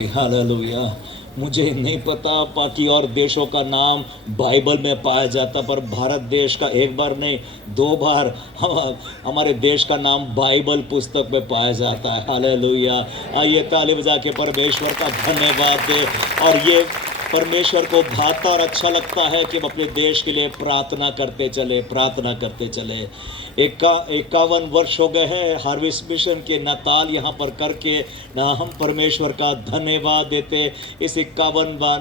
Hallelujah. मुझे नहीं पता बाकी और देशों का नाम बाइबल में पाया जाता, पर भारत देश का एक बार नहीं, दो बार हमारे देश का नाम बाइबल पुस्तक में पाया जाता है। हालेलुया। आइए ताली बजा के परमेश्वर का धन्यवाद दे। और ये परमेश्वर को भाता और अच्छा लगता है कि हम अपने देश के लिए प्रार्थना करते चले, प्रार्थना करते चले। 51 वर्ष हो गए हैं हार्वेस्ट मिशन के नताल यहाँ पर करके ना, हम परमेश्वर का धन्यवाद देते। इस 51वां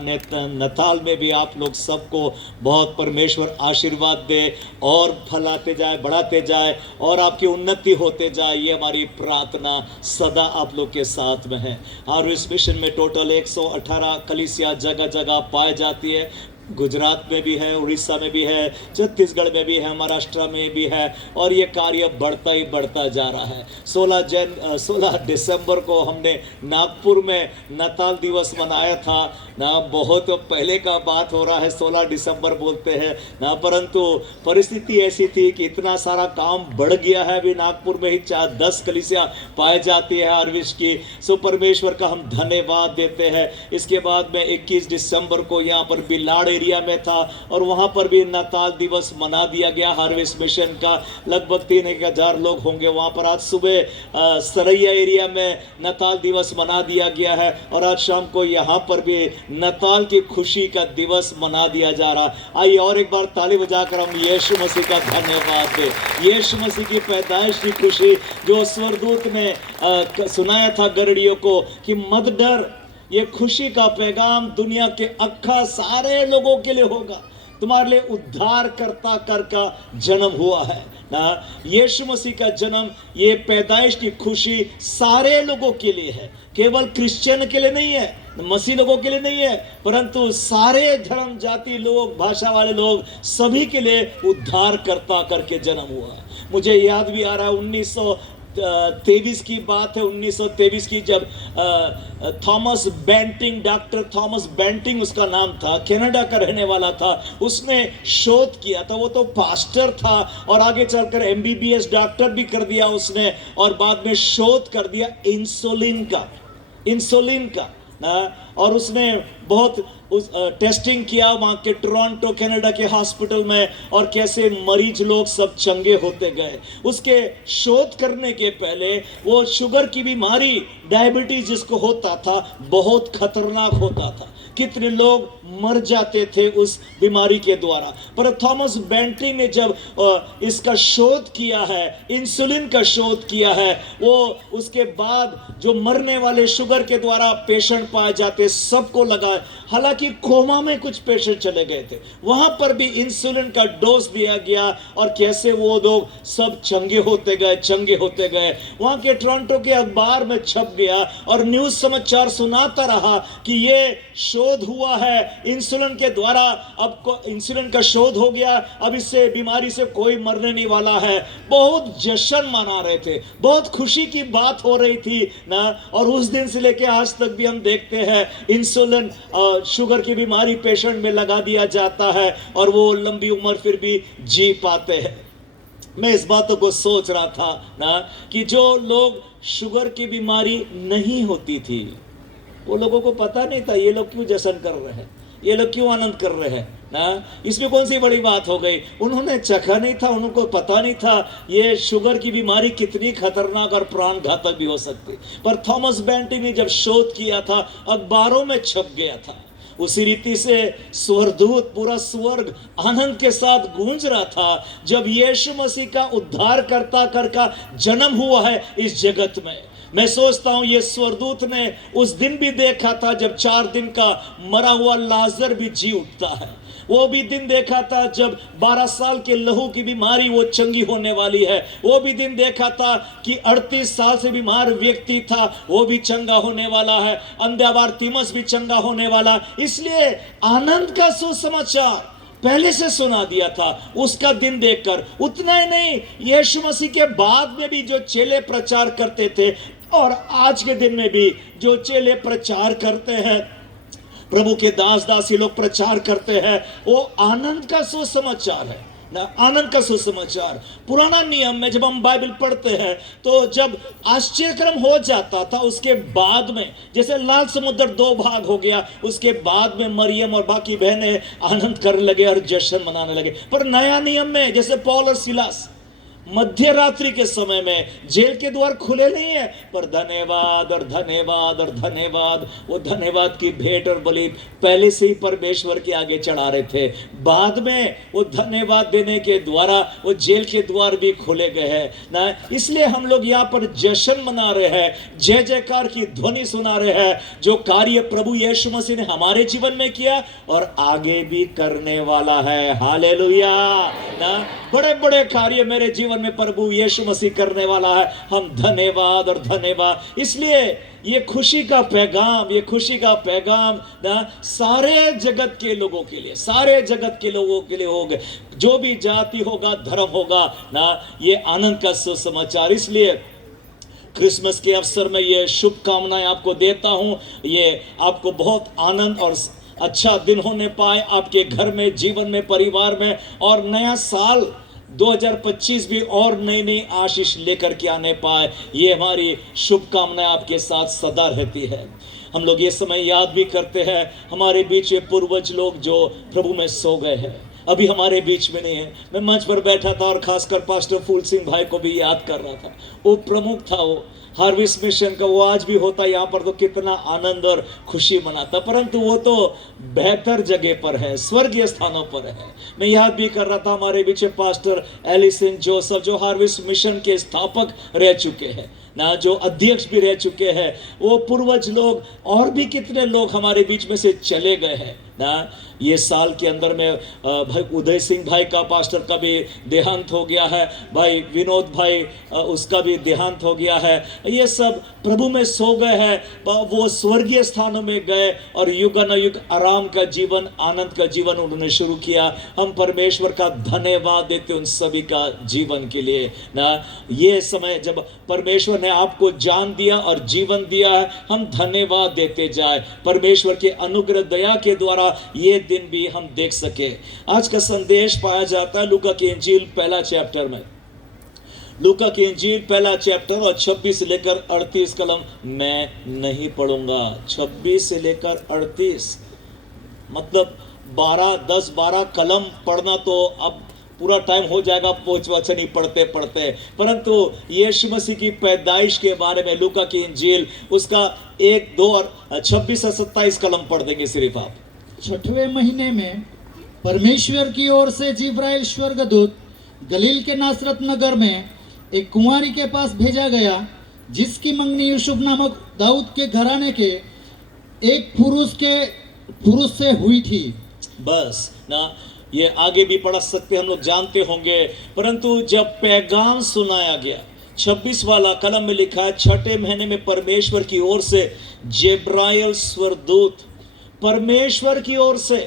नताल में भी आप लोग सबको बहुत परमेश्वर आशीर्वाद दे और फैलाते जाए, बढ़ाते जाए और आपकी उन्नति होते जाए, ये हमारी प्रार्थना सदा आप लोग के साथ में है। हार्वेस्ट मिशन में टोटल 118 कलीसिया जगह जगह पाई जाती है। गुजरात में भी है, उड़ीसा में भी है, छत्तीसगढ़ में भी है, महाराष्ट्र में भी है, और ये कार्य बढ़ता ही बढ़ता जा रहा है। 16 दिसंबर को हमने नागपुर में नताल दिवस मनाया था ना। बहुत पहले का बात हो रहा है, 16 दिसंबर बोलते हैं ना, परंतु परिस्थिति ऐसी थी कि इतना सारा काम बढ़ गया है। अभी नागपुर में ही 10 कलीसिया पाई जाती है हार्वेस्ट की। सो परमेश्वर का हम धन्यवाद देते हैं। इसके बाद में 21 दिसंबर को यहाँ पर बिलाड़ एरिया में था और वहां पर भी नताल दिवस मना दिया गया हार्वेस्ट मिशन का। लगभग 3000 लोग होंगे वहां पर। आज सुबह सरैया एरिया में नताल दिवस मना दिया गया है और आज शाम को यहाँ पर भी नताल की खुशी का दिवस मना दिया जा रहा। आइए और एक बार ताली बजाकर हम यीशु मसीह का धन्यवाद दें। यीशु मसीह की पैदाइश की खुशी जो स्वर्गदूत ने सुनाया था गरड़ियों को कि मत डर, ये खुशी का पैगाम दुनिया के अक्खा सारे लोगों के लिए होगा। तुम्हारे लिए उद्धार करता कर का जन्म हुआ है ना। यीशु मसीह का जन्म, ये पैदाइश की खुशी सारे लोगों के लिए है, केवल क्रिश्चियन के लिए नहीं है, मसीह लोगों के लिए नहीं है, परंतु सारे धर्म जाति लोग, भाषा वाले लोग, सभी के लिए उद्धार करता करके जन्म हुआ है। मुझे याद भी आ रहा है 1923 की बात है। 1923 की जब Thomas Banting, doctor Thomas Banting उसका नाम था, कनाडा का रहने वाला था, उसने शोध किया था। वो तो पास्टर था और आगे चलकर एमबीबीएस डॉक्टर भी कर दिया उसने, और बाद में शोध कर दिया इंसुलिन का ना। और उसने बहुत टेस्टिंग किया वहाँ के टोरंटो कनाडा के हॉस्पिटल में, और कैसे मरीज लोग सब चंगे होते गए। उसके शोध करने के पहले वो शुगर की बीमारी, डायबिटीज जिसको होता था, बहुत खतरनाक होता था, कितने लोग मर जाते थे उस बीमारी के द्वारा। पर थॉमस बेंटिंग ने जब इसका शोध किया है, इंसुलिन का शोध किया है, वो उसके बाद जो मरने वाले शुगर के द्वारा पेशेंट पाए जाते सबको लगा। हालांकि कोमा में कुछ पेशेंट चले गए थे, वहां पर भी इंसुलिन का डोज दिया गया और कैसे वो लोग सब चंगे होते गए। वहां के टोरंटो के अखबार में छप गया और न्यूज समाचार सुनाता रहा कि ये शोध हुआ है इंसुलिन के द्वारा, अब इंसुलिन का शोध हो गया, अब इससे बीमारी से कोई मरने नहीं वाला है। बहुत जश्न मना रहे थे, बहुत खुशी की बात हो रही थी ना। और उस दिन से लेके आज तक भी हम देखते हैं इंसुलिन शुगर की बीमारी पेशेंट में लगा दिया जाता है और वो लंबी उम्र फिर भी जी पाते हैं। मैं इस बातों को सोच रहा था ना कि जो लोग शुगर की बीमारी नहीं होती थी, वो लोगों को पता नहीं था ये लोग क्यों जश्न कर रहे हैं, ये लोग क्यों आनंद कर रहे हैं ना। इसमें कौन सी बड़ी बात हो गई। उन्होंने चखा नहीं था, उनको पता नहीं था ये शुगर की बीमारी कितनी खतरनाक और प्राण घातक भी हो सकती। पर थॉमस बेंटिंग ने जब शोध किया था, अखबारों में छप गया था। उसी रीति से स्वर्गदूत, पूरा स्वर्ग आनंद के साथ गूंज रहा था जब यीशु मसीह का उद्धार करता कर का जन्म हुआ है इस जगत में। मैं सोचता हूं ये स्वर्गदूत ने उस दिन भी देखा था जब 4 दिन का मरा हुआ लाजर भी जी उठता है। वो भी दिन देखा था जब 12 साल के लहू की बीमारी वो चंगी होने वाली है। वो भी दिन देखा था कि 38 साल से बीमार व्यक्ति था, वो भी चंगा होने वाला है। अंधा बारतिमस भी चंगा होने वाला। इसलिए आनंद का सुसमाचार पहले से सुना दिया था उसका दिन देखकर। उतना ही नहीं, यीशु मसीह के बाद में भी जो चेले प्रचार करते थे और आज के दिन में भी जो चेले प्रचार करते हैं, प्रभु के दास दासी लोग प्रचार करते हैं, वो आनंद का सुसमाचार है। ना आनंद का सुसमाचार। पुराना नियम में जब हम बाइबल पढ़ते हैं तो जब आश्चर्यक्रम हो जाता था, उसके बाद में जैसे लाल समुद्र दो भाग हो गया, उसके बाद में मरियम और बाकी बहनें आनंद करने लगे और जश्न मनाने लगे। पर नया नियम में जैसे पौल और सिलास मध्य रात्रि के समय में जेल के द्वार खुले नहीं है, पर धन्यवाद और धन्यवाद और धन्यवाद, वो धन्यवाद की भेंट और बलि पहले से ही परमेश्वर के आगे चढ़ा रहे थे। बाद में वो धन्यवाद देने के द्वारा वो जेल के द्वार भी खोले गए हैं ना। इसलिए हम लोग यहाँ पर जश्न मना रहे हैं, जय जयकार की ध्वनि सुना रहे हैं, जो कार्य प्रभु यीशु मसीह ने हमारे जीवन में किया और आगे भी करने वाला है। हालेलुया ना। बड़े बड़े कार्य मेरे जीवन में प्रभु यीशु मसीह करने वाला है। हम धन्यवाद और धन्यवाद। इसलिए ये खुशी का पैगाम, ये खुशी का पैगाम ना सारे जगत के लोगों के लिए, सारे जगत के लोगों के लिए होगा, जो भी जाति होगा, धर्म होगा ना, ये आनंद का सुसमाचार। इसलिए क्रिसमस के अवसर में ये शुभकामनाएं आपको देता हूं। ये आपको बहुत आनंद और अच्छा दिन होने पाए आपके घर में, जीवन में, परिवार में, और नया साल 2025 भी और नई नई आशीष लेकर के आने पाए। ये हमारी शुभकामनाएं आपके साथ सदा रहती है। हम लोग ये समय याद भी करते हैं, हमारे बीच ये पूर्वज लोग जो प्रभु में सो गए हैं, अभी हमारे बीच में नहीं है। मैं मंच पर बैठा था और खासकर पास्टर फूल सिंह भाई को भी याद कर रहा था। वो प्रमुख था, वो हार्वेस्ट मिशन का, वो आज भी होता यहाँ पर तो कितना आनंद और खुशी मनाता, परंतु वो तो बेहतर जगह पर है, स्वर्गीय स्थानों पर है। मैं याद भी कर रहा था हमारे बीच पास्टर एलिसन जोसेफ, जो हार्वेस्ट मिशन के स्थापक रह चुके हैं ना, जो अध्यक्ष भी रह चुके हैं। वो पूर्वज लोग और भी कितने लोग हमारे बीच में से चले गए हैं ना। ये साल के अंदर में भाई उदय सिंह भाई का, पास्टर का भी देहांत हो गया है। भाई विनोद भाई, उसका भी देहांत हो गया है। ये सब प्रभु में सो गए हैं, वो स्वर्गीय स्थानों में गए और युगानुयुग आराम का जीवन, आनंद का जीवन उन्होंने शुरू किया। हम परमेश्वर का धन्यवाद देते उन सभी का जीवन के लिए ना। ये समय जब परमेश्वर ने आपको जान दिया और जीवन दिया है, हम धन्यवाद देते जाए। परमेश्वर के अनुग्रह दया के द्वारा ये दिन भी हम देख सके। आज का संदेश पाया जाता है लूका की इंजील पहला चैप्टर में। लूका की इंजील पहला चैप्टर और 26 से लेकर 38 कलम मैं नहीं पढ़ूंगा। 26 से लेकर 38 मतलब 10-12 कलम पढ़ना तो अब पूरा टाइम हो जाएगा पोच वचन ही पढ़ते पढ़ते। परंतु यीशु मसीह की पैदाइश के बारे में लूका की इंजील उसका 1, 2 और 26 से 27 कलम पढ़ देंगे सिर्फ आप। 6वें महीने में परमेश्वर की ओर से जिब्राइल स्वर्गदूत गलील के नासरत नगर में एक कुंवारी के पास भेजा गया, जिसकी मंगनी यूसुफ नामक दाऊद के घराने के एक पुरुष से हुई थी। बस ना, ये आगे भी पढ़ सकते हम लोग जानते होंगे। परंतु जब पैगाम सुनाया गया, 26 वाला कलम में लिखा है, 6ठे महीने में परमेश्वर की ओर से जिब्राइल स्वर्गदूत, परमेश्वर की ओर से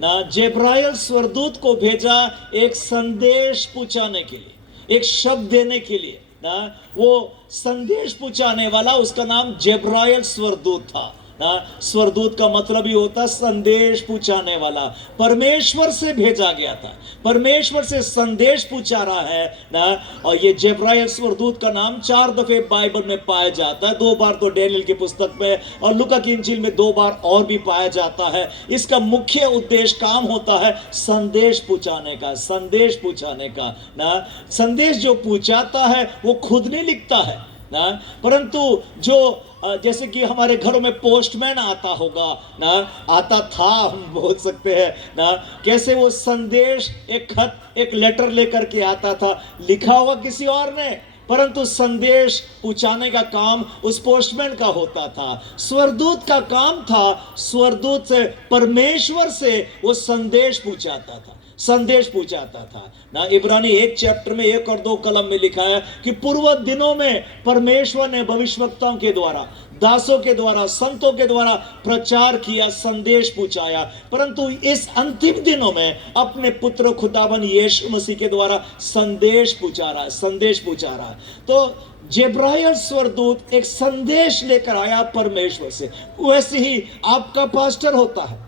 ना जिब्राइल स्वर्गदूत को भेजा एक संदेश पहुंचाने के लिए, एक शब्द देने के लिए ना। वो संदेश पहुंचाने वाला, उसका नाम जिब्राइल स्वर्गदूत था ना। स्वर्गदूत का मतलब ही होता संदेश पहुंचाने वाला। परमेश्वर से भेजा गया था, परमेश्वर से संदेश पहुंचा रहा है ना। और ये जिब्राइल स्वर्गदूत का नाम 4 दफे बाइबल में पाया जाता है। 2 बार तो डैनियल की पुस्तक में और लूका की इंजील में 2 बार और भी पाया जाता है। इसका मुख्य उद्देश्य काम होता है संदेश पहुंचाने का, संदेश पहुंचाने का ना। संदेश जो पहुंचाता है वो खुद नहीं लिखता है ना, परंतु जो जैसे कि हमारे घरों में पोस्टमैन आता होगा ना, आता था हम बोल सकते हैं ना, कैसे वो संदेश, एक खत, एक लेटर लेकर के आता था, लिखा हुआ किसी और ने, परंतु संदेश पहुंचाने का काम उस पोस्टमैन का होता था। स्वर्गदूत का काम था, स्वर्गदूत से, परमेश्वर से वो संदेश पहुंचाता था, संदेश पहुंचाता था ना। इब्रानी 1 चैप्टर में 1 और 2 कलम में लिखा है कि पूर्व दिनों में परमेश्वर ने भविष्यवक्ताओं के द्वारा, दासों के द्वारा, संतों के द्वारा प्रचार किया, संदेश पहुंचाया, परंतु इस अंतिम दिनों में अपने पुत्र खुदावन यीशु मसीह के द्वारा संदेश पहुंचा रहा है, संदेश पहुंचा रहा है। तो जिब्राइल स्वर्गदूत एक संदेश लेकर आया परमेश्वर से। वैसे ही आपका पास्टर होता है,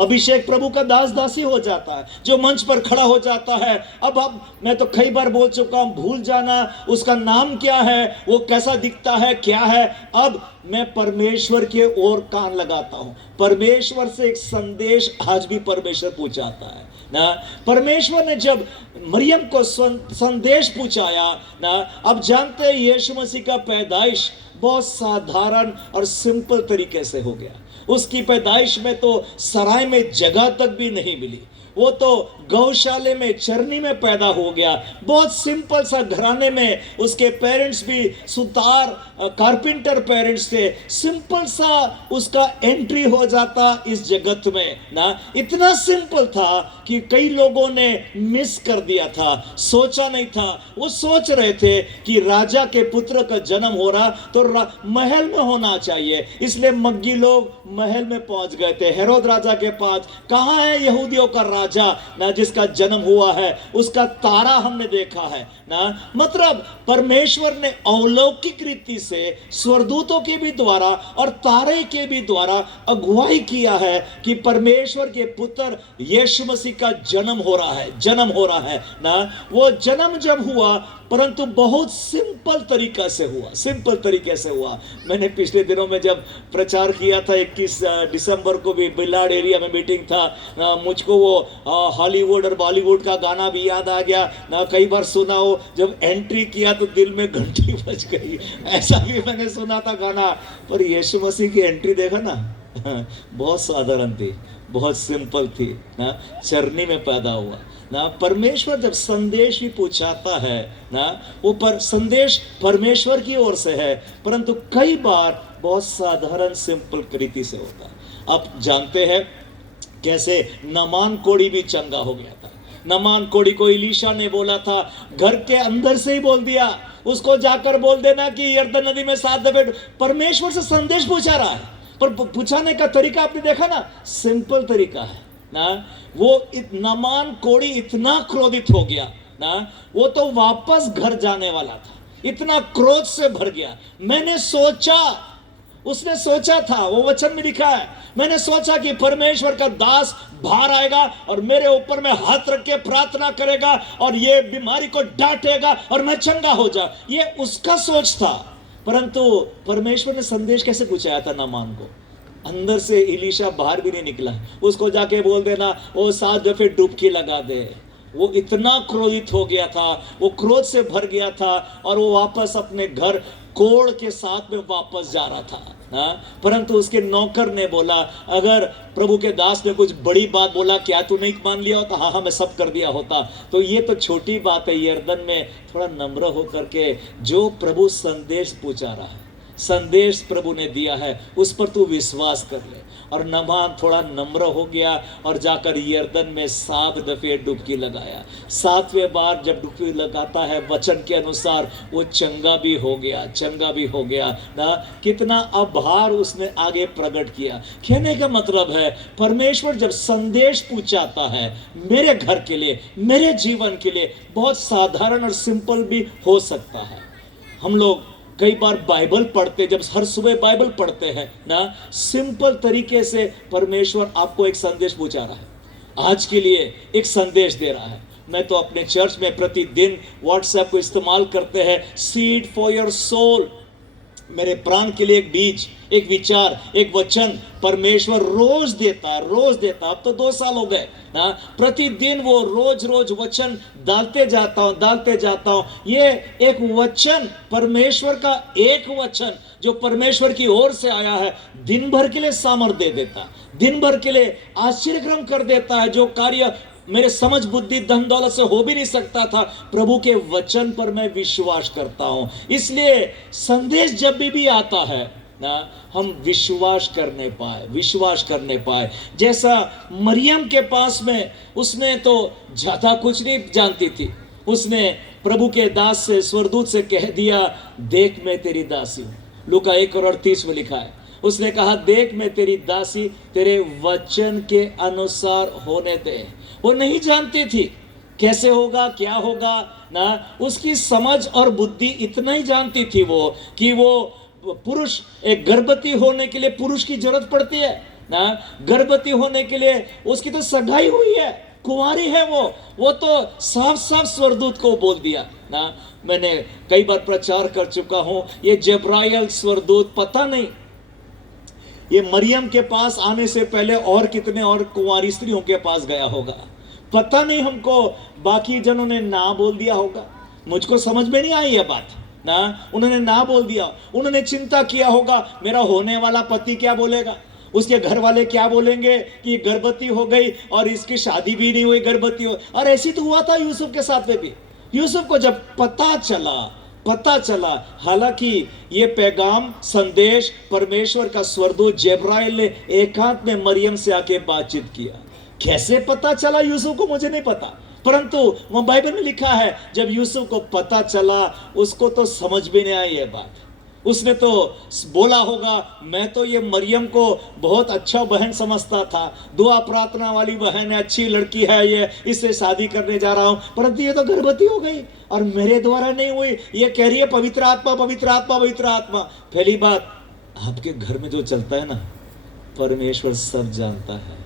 अभिषेक प्रभु का दास दासी हो जाता है, जो मंच पर खड़ा हो जाता है। अब मैं तो कई बार बोल चुका हूं, भूल जाना उसका नाम क्या है, वो कैसा दिखता है, क्या है। अब मैं परमेश्वर के ओर कान लगाता हूं। परमेश्वर से एक संदेश आज भी परमेश्वर पूछाता है ना। परमेश्वर ने जब मरियम को संदेश पूछाया ना, अब जानते हैं यीशु मसीह का पैदाइश बहुत साधारण और सिंपल तरीके से हो गया। उसकी पैदाइश में तो सराय में जगह तक भी नहीं मिली, वो तो गौशाले में चरनी में पैदा हो गया। बहुत सिंपल सा घराने में, उसके पेरेंट्स भी सुतार कारपेंटर पेरेंट्स थे। सिंपल सा उसका एंट्री हो जाता इस जगत में ना। इतना सिंपल था कि कई लोगों ने मिस कर दिया था, सोचा नहीं था। वो सोच रहे थे कि राजा के पुत्र का जन्म हो रहा तो महल में होना चाहिए, इसलिए मग्गी लोग महल में पहुंच गए थे हेरोद राजा के पास। कहां है यहूदियों का राजा ना, जिसका जन्म हुआ है, उसका तारा हमने देखा है ना। मतलब परमेश्वर ने अलौकिक रीति से स्वर्गदूतों के भी द्वारा और तारे के भी द्वारा अगुवाई किया है कि परमेश्वर के पुत्र यीशु मसीह का जन्म हो रहा है, जन्म हो रहा है ना। वो जन्म जब हुआ, परंतु बहुत सिंपल तरीका से हुआ, सिंपल तरीके से हुआ। मैंने पिछले दिनों में जब प्रचार किया था 21 दिसंबर को भी बिलाड एरिया में मीटिंग था, मुझको वो हॉलीवुड और बॉलीवुड का गाना भी याद आ गया ना। कई बार सुना हो, जब एंट्री किया तो दिल में घंटी बज गई, ऐसा भी मैंने सुना था गाना। पर यीशु मसीह की एंट्री देखा ना, बहुत साधारण थी, बहुत सिंपल थी ना। चरनी में पैदा हुआ ना। परमेश्वर जब संदेश भी पूछाता है ना, वो पर संदेश परमेश्वर की ओर से है, परंतु कई बार बहुत साधारण सिंपल रीति से होता है। आप जानते हैं कैसे नामान कोढ़ी भी चंगा हो गया था। नामान कोढ़ी को इलीशा ने बोला था, घर के अंदर से ही बोल दिया, उसको जाकर बोल देना कि यरदन नदी में 7 दफे। परमेश्वर से संदेश पूछा रहा है, पर पूछाने का तरीका आपने देखा ना, सिंपल तरीका है ना। वो नामान कोढ़ी इतना क्रोधित हो गया ना, वो तो वापस घर जाने वाला था, इतना क्रोध से भर गया। मैंने सोचा, उसने सोचा था, वो वचन में लिखा है, मैंने सोचा कि परमेश्वर का दास बाहर आएगा और मेरे ऊपर में हाथ रख के प्रार्थना करेगा और ये बीमारी को डांटेगा और मैं चंगा हो जा। ये उसका सोच था। परंतु परमेश्वर ने संदेश कैसे पूछाया था नामान को? अंदर से इलीशा बाहर भी नहीं निकला, उसको जाके बोल देना वो 7 दफे डुबकी लगा दे। वो इतना क्रोधित हो गया था, वो क्रोध से भर गया था और वो वापस अपने घर कोढ़ के साथ में वापस जा रहा था ना। परंतु उसके नौकर ने बोला, अगर प्रभु के दास ने कुछ बड़ी बात बोला, क्या तू नहीं मान लिया होता? हाँ मैं सब कर दिया होता। तो ये तो छोटी बात है, यरदन में थोड़ा नम्र होकर के जो प्रभु संदेश पूछा रहा है, संदेश प्रभु ने दिया है, उस पर तू विश्वास कर ले। और नामान थोड़ा नम्र हो गया और जाकर यरदन में 7 दफे डुबकी लगाया। 7वें बार जब डुबकी लगाता है, वचन के अनुसार वो चंगा भी हो गया, चंगा भी हो गया ना। कितना आभार उसने आगे प्रकट किया। कहने का मतलब है, परमेश्वर जब संदेश पूछाता है मेरे घर के लिए, मेरे जीवन के लिए, बहुत साधारण और सिंपल भी हो सकता है। हम लोग कई बार बाइबल पढ़ते, जब हर सुबह बाइबल पढ़ते हैं ना, सिंपल तरीके से परमेश्वर आपको एक संदेश पूछा रहा है, आज के लिए एक संदेश दे रहा है। मैं तो अपने चर्च में प्रतिदिन व्हाट्सएप को इस्तेमाल करते हैं, सीड फॉर योर सोल, मेरे प्राण के लिए एक बीज, एक विचार, एक वचन परमेश्वर रोज देता है, रोज देता। अब तो 2 साल हो गए ना, प्रतिदिन वो रोज रोज वचन डालते जाता हूं। ये एक वचन, परमेश्वर का एक वचन जो परमेश्वर की ओर से आया है, दिन भर के लिए सामर्थ्य दे देता, दिन भर के लिए आश्चर्यक्रम कर देता है। जो कार्य मेरे समझ बुद्धि धन दौलत से हो भी नहीं सकता था, प्रभु के वचन पर मैं विश्वास करता हूं। इसलिए संदेश जब भी आता है ना, हम विश्वास करने पाए। जैसा मरियम के पास में, उसने तो ज्यादा कुछ नहीं जानती थी, उसने प्रभु के दास से, स्वर्गदूत से कह दिया, देख मैं तेरी दासी हूं। लूका 1:38 में लिखा है, उसने कहा, देख मैं तेरी दासी, तेरे वचन के अनुसार होने दे। वो नहीं जानती थी कैसे होगा, क्या होगा ना। उसकी समझ और बुद्धि इतना ही जानती थी वो, कि वो पुरुष एक गर्भवती होने के लिए पुरुष की जरूरत पड़ती है ना। गर्भवती होने के लिए उसकी तो सगाई हुई है, कुंवारी है वो तो साफ साफ स्वर्गदूत को बोल दिया ना। मैंने कई बार प्रचार कर चुका हूं, ये जब्राइल स्वर्गदूत पता नहीं ये मरियम के पास आने से पहले और कितने और कुंवारी स्त्रियों के पास गया होगा, पता नहीं। हमको बाकी जनों ने ना बोल दिया होगा, मुझको समझ में नहीं आई ये बात ना। उन्होंने ना बोल दिया, उन्होंने चिंता किया होगा मेरा होने वाला पति क्या बोलेगा, उसके घर वाले क्या बोलेंगे कि गर्भवती हो गई और इसकी शादी भी नहीं हुई, गर्भवती हो। और ऐसी तो हुआ था यूसुफ के साथ में भी। यूसुफ को जब पता चला, हालांकि ये पैगाम संदेश परमेश्वर का स्वर्गदूत जिब्राइल ने एकांत में मरियम से आके बातचीत किया। कैसे पता चला यूसुफ को मुझे नहीं पता, परंतु वो बाइबल में लिखा है जब यूसुफ को पता चला उसको तो समझ भी नहीं आई ये बात। उसने तो बोला होगा मैं तो ये मरियम को बहुत अच्छा बहन समझता था, दुआ प्रार्थना वाली बहन है, अच्छी लड़की है, ये इससे शादी करने जा रहा हूं, परंतु ये तो गर्भवती हो गई और मेरे द्वारा नहीं हुई। ये कह रही है पवित्र आत्मा पवित्र आत्मा पवित्र आत्मा। पहली बात, आपके घर में जो चलता है ना, परमेश्वर सब जानता है,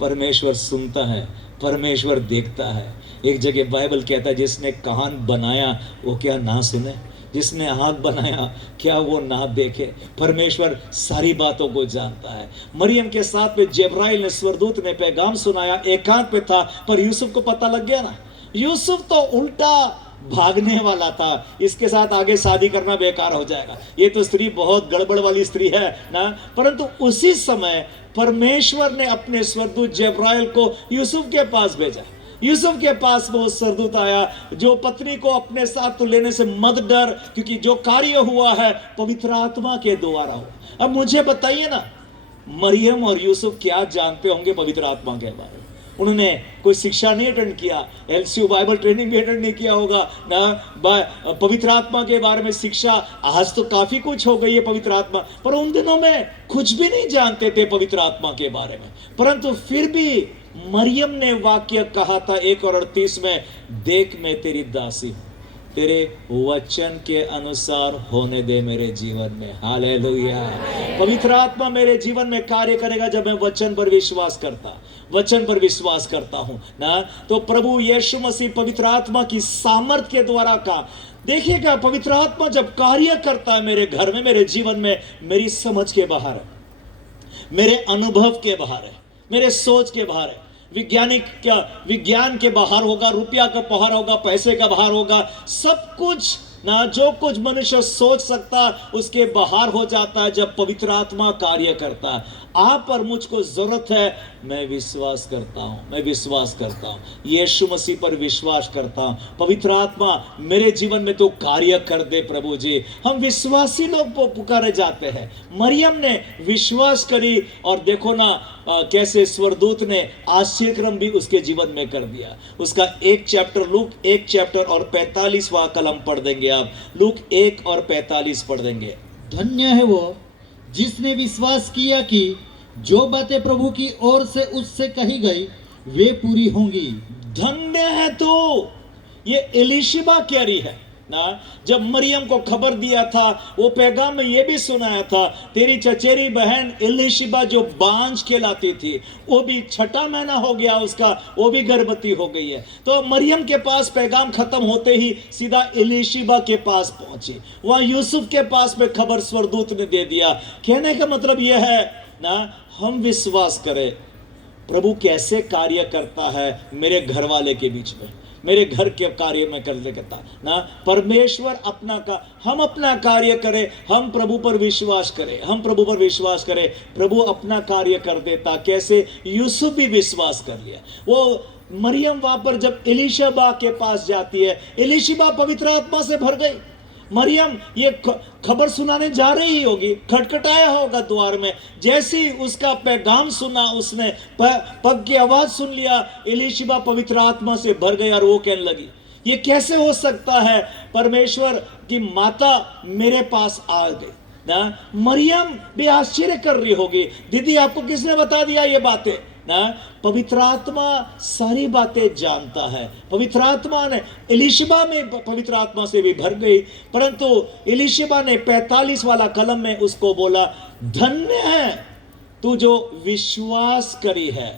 परमेश्वर सुनता है, परमेश्वर देखता है। एक जगह बाइबल कहता है जिसने कान बनाया वो क्या ना सुने, जिसने आँख बनाया क्या वो ना देखे। परमेश्वर सारी बातों को जानता है। मरियम के साथ में जिब्राइल ने स्वर्गदूत ने पैगाम सुनाया, एकांत में था, पर यूसुफ को पता लग गया ना। यूसुफ तो उल्टा भागने वाला था, इसके साथ आगे शादी करना बेकार हो जाएगा, ये तो स्त्री बहुत गड़बड़ वाली स्त्री है ना। परंतु उसी समय परमेश्वर ने अपने स्वर्गदूत जिब्राइल को यूसुफ के पास भेजा। यूसुफ के पास वो स्वर्गदूत आया जो पत्नी को अपने साथ तो लेने से मत डर, क्योंकि जो कार्य हुआ है पवित्र आत्मा के द्वारा हुआ। अब मुझे बताइए ना, मरियम और यूसुफ क्या जानते होंगे पवित्र आत्मा के बारे में? उन्होंने कोई शिक्षा नहीं अटेंड किया, एलसीयू बाइबल ट्रेनिंग भी अटेंड नहीं किया होगा ना। पवित्र आत्मा के बारे में शिक्षा आज तो काफी कुछ हो गई है पवित्र आत्मा, पर उन दिनों में कुछ भी नहीं जानते थे पवित्र आत्मा के बारे में। परंतु फिर भी मरियम ने वाक्य कहा था 1:38 में, देख मैं तेरी दासी हूं, तेरे वचन के अनुसार होने दे मेरे जीवन में। हालेलुया। पवित्र आत्मा मेरे जीवन में कार्य करेगा जब मैं वचन पर विश्वास करता हूं ना। तो प्रभु यीशु मसीह पवित्र आत्मा की सामर्थ के द्वारा का देखिएगा, पवित्र आत्मा जब कार्य करता है मेरे घर में, मेरे जीवन में, मेरी समझ के बाहर है, मेरे अनुभव के बाहर है, मेरे सोच के बाहर है, विज्ञान के बाहर होगा, रुपया का बाहर होगा, पैसे का बाहर होगा, सब कुछ ना जो कुछ मनुष्य सोच सकता उसके बाहर हो जाता है जब पवित्र आत्मा कार्य करता है। आप पर मुझको जरूरत है, मैं विश्वास करता हूं, यीशु मसीह पर विश्वास करता हूं। पवित्र आत्मा मेरे जीवन में तो कार्य कर दे प्रभु जी। हम विश्वासी लोग को पुकारे जाते हैं। मरियम ने विश्वास करी और देखो ना कैसे स्वर्गदूत ने आश्चर्यक्रम भी उसके जीवन में कर दिया। उसका लूक 1 चैप्टर और 45वां कलम पढ़ देंगे आप, लूक 1 और 45 पढ़ देंगे। धन्य है वो जिसने विश्वास किया कि जो बातें प्रभु की ओर से उससे कही गई वे पूरी होंगी। धन्य है तो ये एलिशिबा कह रही है ना। जब मरियम को खबर दिया था, वो पैगाम में ये भी सुनाया था, तेरी चचेरी बहन एलिशिबा जो बांझ कहलाती थी, वो भी 6वां महीना हो गया उसका, वो भी गर्भवती हो गई है। तो मरियम के पास पैगाम खत्म होते ही सीधा एलिशिबा के पास पहुंची, वहां यूसुफ के पास में खबर स्वर्गदूत ने दे दिया। कहने का मतलब यह है ना, हम विश्वास करें प्रभु कैसे कार्य करता है मेरे घर वाले के बीच में, मेरे घर के कार्य में कर देता ना। परमेश्वर हम अपना कार्य करें, हम प्रभु पर विश्वास करें, प्रभु अपना कार्य कर देता। कैसे? यूसुफ भी विश्वास कर लिया। वो मरियम वहां पर जब एलिशिबा के पास जाती है, एलिशिबा पवित्र आत्मा से भर गई। मरियम ये खबर सुनाने जा रही होगी, खटखटाया होगा द्वार में, जैसी उसका पैगाम सुना, उसने पग की आवाज सुन लिया, एलिशिबा पवित्र आत्मा से भर गई और वो कहने लगी ये कैसे हो सकता है, परमेश्वर की माता मेरे पास आ गई ना। मरियम भी आश्चर्य कर रही होगी, दीदी आपको किसने बता दिया ये बातें? ना, पवित्र आत्मा सारी बातें जानता है। पवित्र आत्मा ने एलीशिबा में पवित्र आत्मा से भी भर गई, परंतु एलीशिबा ने 45 वाला कलम में उसको बोला, धन्य है तू जो विश्वास करी है,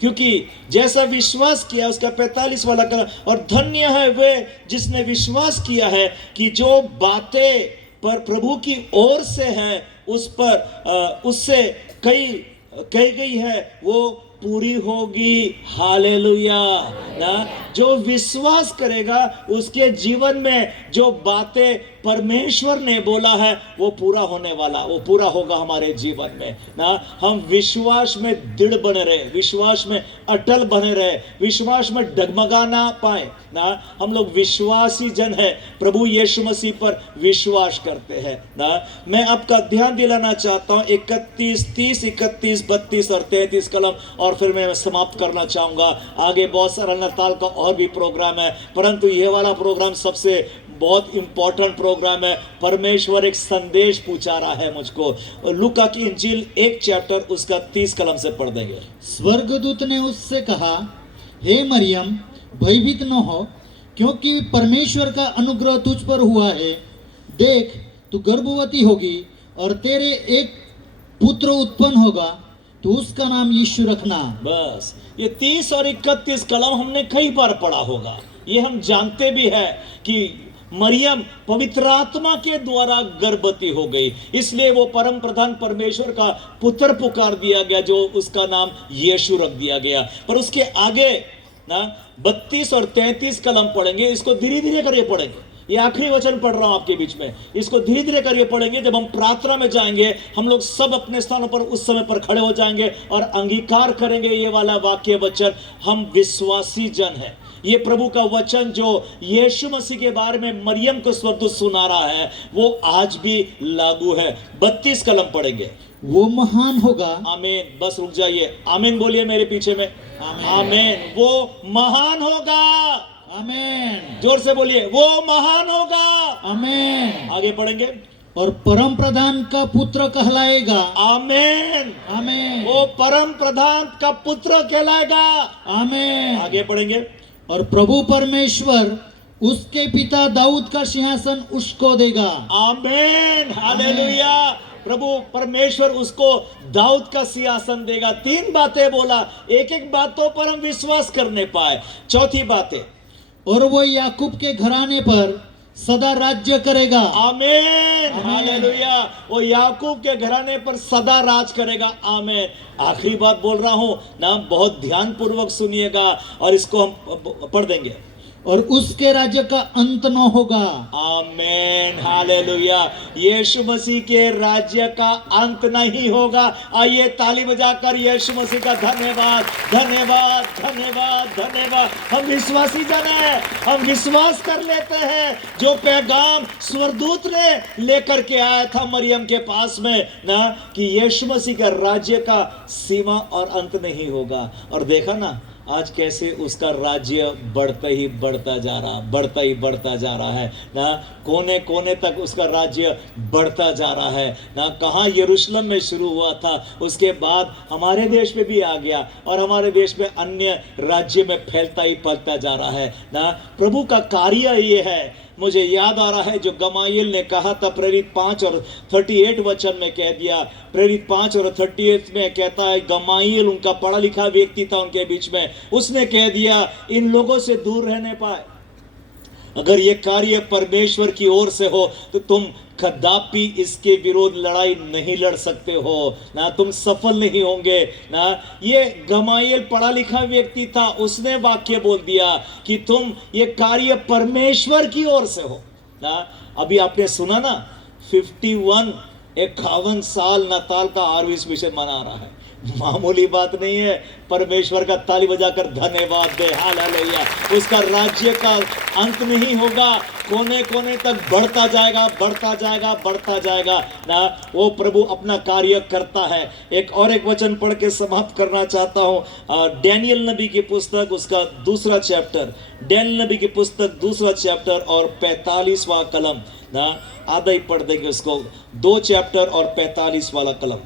क्योंकि जैसा विश्वास किया उसका 45 वाला कलम, और धन्य है वे जिसने विश्वास किया है कि जो बातें पर प्रभु की ओर से है उस पर उससे कही गई है वो पूरी होगी। हालेलुया। ना, जो विश्वास करेगा उसके जीवन में जो बातें परमेश्वर ने बोला है वो पूरा होने वाला, वो पूरा होगा हमारे जीवन में। ना, हम विश्वास में दृढ़ बने रहे, विश्वास में अटल बने रहे, विश्वास में डगमगा ना पाए। ना, हम लोग विश्वासी जन है, प्रभु यीशु मसीह पर विश्वास करते हैं। ना, मैं आपका ध्यान दिलाना चाहता हूं 31, 30, 31, 32 और 33 कलम, और फिर मैं समाप्त करना चाहूंगा। आगे बहुत सारा नताल का और भी प्रोग्राम है, परंतु ये वाला प्रोग्राम सबसे बहुत इंपॉर्टेंट प्रोग्राम है। परमेश्वर एक संदेश पूछा रहा है मुझको। लूका की इंजील 1 चैप्टर उसका 30 कलम से पढ़ देंगे। स्वर्गदूत ने उससे कहा, हे मरियम, भयभीत न हो, क्योंकि परमेश्वर का अनुग्रह तुझ पर हुआ है। देख, तू गर्भवती होगी और तेरे एक पुत्र उत्पन्न होगा, तो उसका नाम यीशु रखना। बस ये 30 और 31 कलम हमने कई बार पढ़ा होगा। ये हम जानते भी है कि मरियम पवित्र आत्मा के द्वारा गर्भवती हो गई, इसलिए वो परम प्रधान परमेश्वर का पुत्र पुकार दिया गया, जो उसका नाम यीशु रख दिया गया। पर उसके आगे ना 32 और 33 कलम पढ़ेंगे, इसको धीरे धीरे करके पढ़ेंगे। ये आखिरी वचन पढ़ रहा हूं आपके बीच में, इसको धीरे धीरे करके पढ़ेंगे। जब हम प्रार्थना में जाएंगे, हम लोग सब अपने स्थानों पर उस समय पर खड़े हो जाएंगे और अंगीकार करेंगे ये वाला वाक्य वचन, हम विश्वासी जन है। ये प्रभु का वचन जो यीशु मसीह के बारे में मरियम को स्वर्गदूत सुना रहा है, वो आज भी लागू है। 32 कलम पढ़ेंगे। वो महान होगा। आमीन। बस रुक जाइए, आमीन बोलिए मेरे पीछे में। आमीन। वो महान होगा। आमीन। जोर से बोलिए, वो महान होगा। आमीन। आगे पढ़ेंगे। और परम प्रधान का पुत्र कहलाएगा। आमीन। आमीन। वो परम प्रधान का पुत्र कहलाएगा। आमीन। आगे पढ़ेंगे। और प्रभु परमेश्वर उसके पिता दाऊद का सिंहासन उसको देगा। आमीन। हालेलुया। प्रभु परमेश्वर उसको दाऊद का सिंहासन देगा। 3 बातें बोला, एक एक बातों पर हम विश्वास करने पाए। चौथी बात है, और वो याकूब के घराने पर सदा राज्य करेगा। आमीन। हालेलुया। वो याकूब के घराने पर सदा राज करेगा। आमीन। आखिरी बात बोल रहा हूं ना, बहुत ध्यान पूर्वक सुनिएगा और इसको हम पढ़ देंगे। और उसके राज्य का अंत न होगा। आमीन। हालेलुया। यीशु मसीह के राज्य का अंत नहीं होगा। आइए ताली बजाकर यीशु मसीह का धन्यवाद, धन्यवाद, धन्यवाद, धन्यवाद। हम विश्वासी जन हैं, हम विश्वास कर लेते हैं जो पैगाम स्वर्गदूत ने लेकर के आया था मरियम के पास में ना, कि यीशु मसीह का राज्य का सीमा और अंत नहीं होगा। और देखा ना आज कैसे उसका राज्य बढ़ता ही बढ़ता जा रहा, बढ़ता ही बढ़ता जा रहा है ना, कोने कोने तक उसका राज्य बढ़ता जा रहा है ना। कहाँ यरूशलेम में शुरू हुआ था, उसके बाद हमारे देश में भी आ गया और हमारे देश में अन्य राज्य में फैलता ही फैलता जा रहा है ना। प्रभु का कार्य ये है। मुझे याद आ रहा है जो गमाइल ने कहा था, प्रेरित 5 और 38 वचन में कह दिया। प्रेरित 5 और 38 में कहता है, गमाइल उनका पढ़ा लिखा व्यक्ति था उनके बीच में, उसने कह दिया इन लोगों से दूर रहने पाए। अगर ये कार्य परमेश्वर की ओर से हो तो तुम कदापि इसके विरोध लड़ाई नहीं लड़ सकते हो ना, तुम सफल नहीं होंगे ना। ये गमाइल पढ़ा लिखा व्यक्ति था, उसने वाक्य बोल दिया कि तुम ये कार्य परमेश्वर की ओर से हो ना। अभी आपने सुना ना 51 साल नताल का हार्वेस्ट मिशन मना रहा है, मामूली बात नहीं है। परमेश्वर का ताली बजाकर धन्यवाद दे। हालेलुया। उसका राज्य का अंत नहीं होगा, कोने कोने तक बढ़ता जाएगा, बढ़ता जाएगा, बढ़ता जाएगा ना। वो प्रभु अपना कार्य करता है। एक वचन पढ़ के समाप्त करना चाहता हूँ। डैनियल नबी की पुस्तक उसका 2 चैप्टर, डैनियल नबी की पुस्तक 2 चैप्टर और 45वां कलम ना, आधा ही पढ़ देंगे उसको। 2 चैप्टर और 45 वाला कलम।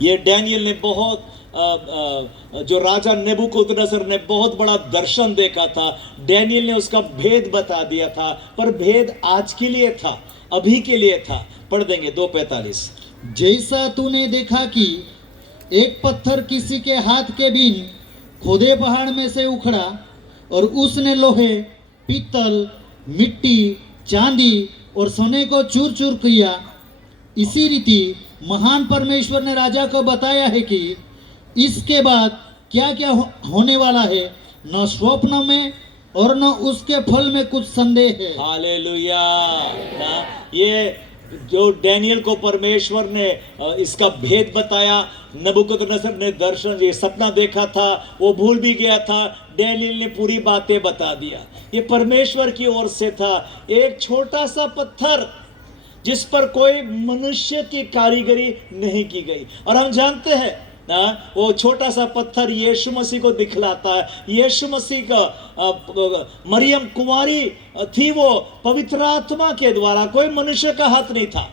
ये डैनियल ने बहुत जो राजा नेबुकदनेस्सर ने बहुत बड़ा दर्शन देखा था, डैनियल ने उसका भेद बता दिया था, पर भेद आज के लिए था, अभी के लिए था। पढ़ देंगे 2:45। जैसा तूने देखा कि एक पत्थर किसी के हाथ के बिन खोदे पहाड़ में से उखड़ा और उसने लोहे, पीतल, मिट्टी, चांदी और सोने को चूर चूर किया, इसी रीति महान परमेश्वर ने राजा को बताया है कि इसके बाद क्या क्या होने वाला है, न स्वप्न में और न उसके फल में कुछ संदेह है। हालेलुया। ना ये जो डैनियल को परमेश्वर ने इसका भेद बताया, नबूकदनेस्सर ने दर्शन, ये सपना देखा था, वो भूल भी गया था, डैनियल ने पूरी बातें बता दिया। ये परमेश्वर की ओर से था। एक छोटा सा पत्थर जिस पर कोई मनुष्य की कारीगरी नहीं की गई, और हम जानते हैं ना, वो छोटा सा पत्थर यीशु मसीह को दिखलाता है। यीशु मसीह का मरियम कुंवारी थी, वो पवित्र आत्मा के द्वारा, कोई मनुष्य का हाथ नहीं था।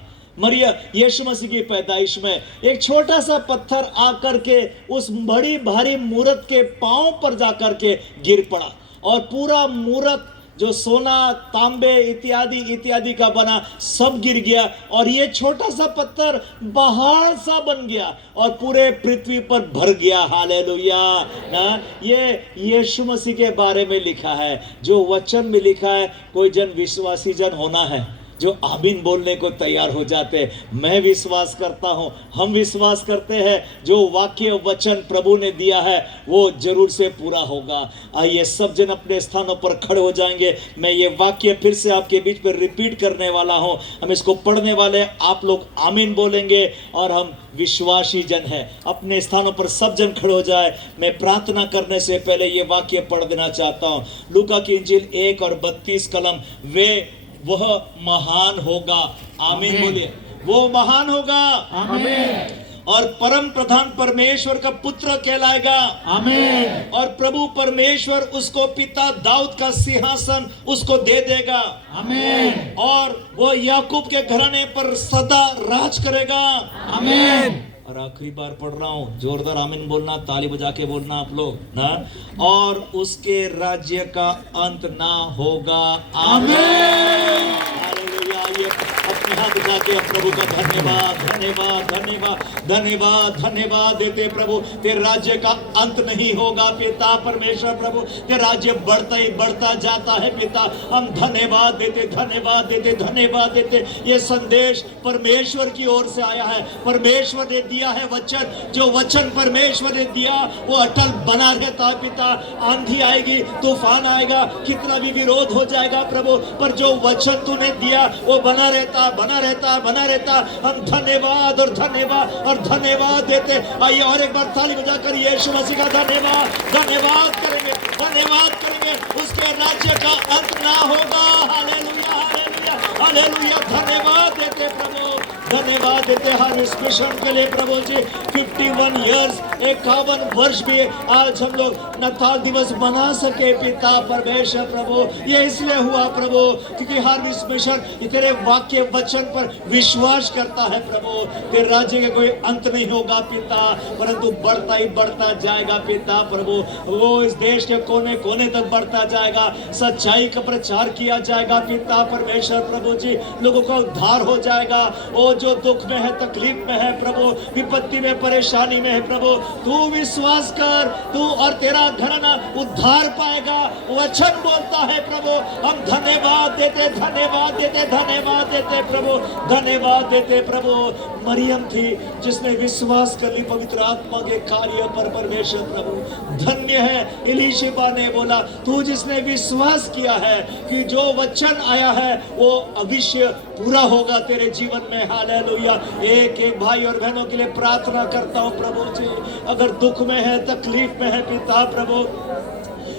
यीशु मसीह की पैदाइश में एक छोटा सा पत्थर आकर के उस बड़ी भारी मूरत के पांव पर जाकर के गिर पड़ा, और पूरा मूरत जो सोना, तांबे इत्यादि इत्यादि का बना सब गिर गया, और ये छोटा सा पत्थर पहाड़ सा बन गया और पूरे पृथ्वी पर भर गया। हालेलुया। ना ये यीशु मसीह के बारे में लिखा है, जो वचन में लिखा है। कोई जन विश्वासी जन होना है जो आमीन बोलने को तैयार हो जाते हैं। मैं विश्वास करता हूं, हम विश्वास करते हैं, जो वाक्य वचन प्रभु ने दिया है वो जरूर से पूरा होगा। आइए सब जन अपने स्थानों पर खड़े हो जाएंगे। मैं ये वाक्य फिर से आपके बीच में रिपीट करने वाला हूं, हम इसको पढ़ने वाले, आप लोग आमीन बोलेंगे और हम विश्वासी जन है। अपने स्थानों पर सब जन खड़े हो जाए। मैं प्रार्थना करने से पहले ये वाक्य पढ़ देना चाहता हूं। लूका की इंजील 1 और 32 कलम, वह महान होगा। आमीन बोलिए। वो महान होगा। आमीन। और परम प्रधान परमेश्वर का पुत्र कहलाएगा। आमीन। और प्रभु परमेश्वर उसको पिता दाऊद का सिंहासन उसको दे देगा। आमीन। और वो याकूब के घराने पर सदा राज करेगा। आमीन। और आखिरी बार पढ़ रहा हूं, जोरदार आमीन बोलना, ताली बजा के बोलना आप लोग ना। और उसके राज्य का अंत ना होगा। आमीन। हालेलुया। ये अपने हाथ उठा के प्रभु का धन्यवाद धन्यवाद धन्यवाद धन्यवाद धन्यवाद देते। प्रभु तेरे राज्य का अंत नहीं होगा पिता परमेश्वर। प्रभु तेरे राज्य बढ़ता ही बढ़ता जाता है पिता। हम धन्यवाद देते धन्यवाद देते धन्यवाद देते। ये संदेश परमेश्वर की ओर से आया है। परमेश्वर ने दिया है वचन, जो वचन परमेश्वर ने दिया वो अटल बना रहता है पिता। आंधी आएगी, तूफान आएगा, कितना भी विरोध हो जाएगा प्रभु, पर जो वचन तूने दिया वो बना रहता बना रहता बना रहता। हम धन्यवाद और धन्यवाद और धन्यवाद देते। आइए और एक बार ताली बजाकर यीशु मसीह का धन्यवाद धन्यवाद करेंगे, धन्यवाद करेंगे। उसके राज्य का अंत ना होगा। Hallelujah hallelujah hallelujah. धन्यवाद देते प्रभु, धन्यवाद देते हर इस मिशन के लिए प्रभु जी। 51 इयर्स 51 वर्ष भी आज हम लोग नताल दिवस मना सके पिता परमेश्वर प्रभु। ये इसलिए हुआ प्रभु क्योंकि हर इस मिशन तेरे वाक्य वचन पर विश्वास करता है प्रभु। तेरे राज्य के कोई अंत नहीं होगा पिता, परंतु बढ़ता ही बढ़ता जाएगा पिता प्रभु। वो इस देश के कोने कोने तक बढ़ता जाएगा। सच्चाई का प्रचार किया जाएगा पिता परमेश्वर प्रभु जी। लोगों का उद्धार हो जाएगा। वो जो दुख में है, तकलीफ में है प्रभु, विपत्ति में, परेशानी में है प्रभु, तू विश्वास कर, तू और तेरा घराना उद्धार पाएगा। वचन बोलता है प्रभु। हम धन्यवाद देते धन्यवाद देते धन्यवाद देते प्रभु, धन्यवाद देते प्रभु। मरियम थी जिसने विश्वास कर ली पवित्र आत्मा के कार्य पर परमेश्वर प्रभु। धन्य है एलीशिबा ने बोला, तू जिसने विश्वास किया है कि जो वचन आया है वो अवश्य पूरा होगा तेरे जीवन में। हालेलुया। एक एक भाई और बहनों के लिए प्रार्थना करता हूँ प्रभु जी, अगर दुख में है, तकलीफ में है पिता प्रभु,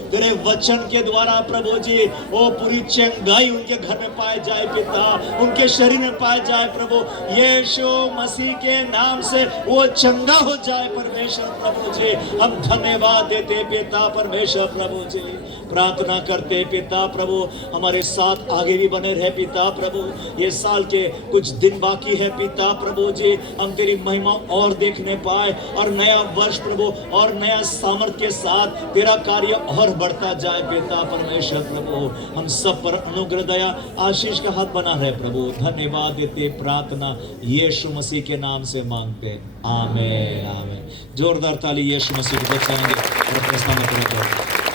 तेरे वचन के द्वारा प्रभु जी वो पूरी चंगाई उनके घर में पाए जाए पिता, उनके शरीर में पाए जाए प्रभु, यीशु मसीह के नाम से वो चंगा हो जाए परमेश्वर प्रभु जी। हम धन्यवाद देते पिता परमेश्वर प्रभु जी, प्रार्थना करते पिता प्रभु हमारे साथ आगे भी बने रहे पिता प्रभु। ये साल के कुछ दिन बाकी है पिता प्रभु जी, हम तेरी महिमा और देखने पाए और नया वर्ष प्रभु और नया सामर्थ्य के साथ तेरा कार्य और बढ़ता जाए पिता परमेश्वर प्रभु। हम सब पर अनुग्रह दया आशीष का हाथ बना रहे प्रभु। धन्यवाद देते, प्रार्थना यीशु मसीह के नाम से मांगते, आमीन आमीन। जोरदार ताली यीशु मसीह को बचाएंगे और प्रस्थान करेंगे।